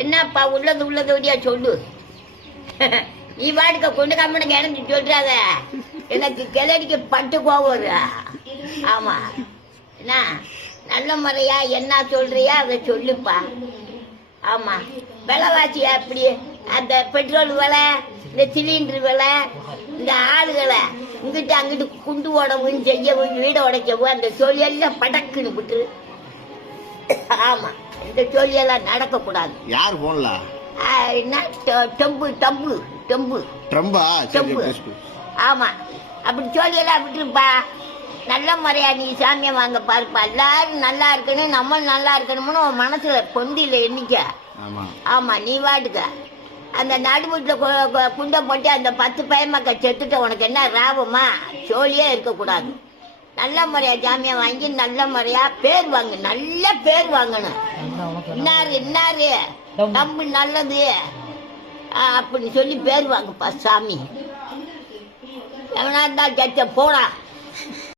என்னப்பா உள்ளது சொல்லு. நீ பாட்டுக்க கொண்டு கம்மனுக்கு எனக்கு சொல்றாத. எனக்கு கிளடிக்கு பட்டு கோவம். ஆமா என்ன நல்ல முறையா என்ன சொல்றியா அதை சொல்லுப்பா. ஆமா விலைவாசி அப்படி அந்த பெட்ரோல் விலை, இந்த சிலிண்டர் விலை, இந்த ஆளுகளை இங்கிட்டு அங்கிட்டு குண்டு உடவும் செய்யவும் வீடை உடைக்கவும் அந்த சொல்லியெல்லாம் படக்குன்னு விட்டு. ஆமா இந்த சொல்லியெல்லாம் நடக்கக்கூடாது. யார் போன்ல டம்பு டம்பு டம்பு ட்ரம்பா? டம்பு. ஆமா அப்படி சொல்லியெல்லாம் விட்டுருப்பா. நல்ல முறையா நீ சாமியை வாங்க பாருப்பா. எல்லாரும் நல்லா இருக்கணும், நம்ம நல்லா இருக்கணும்னு உன் மனசுல பொந்தில எண்ணிக்க. ஆமா நீ வாட்டுக்க அந்த நடுவுல குண்டை போட்டு அந்த 10 பயமக்க செத்துட்ட உனக்கு என்ன ராபமா? சோழியே இருக்கக்கூடாது. நல்ல முறையா ஜாமியா வாங்கி நல்ல முறையா பேர் வாங்க, நல்ல பேர் வாங்கணும். இன்னாரு நம்ம நல்லது அப்படின்னு சொல்லி பேர் வாங்கப்பா சாமி. எவனா இருந்தா ஜட்ஜ போடா.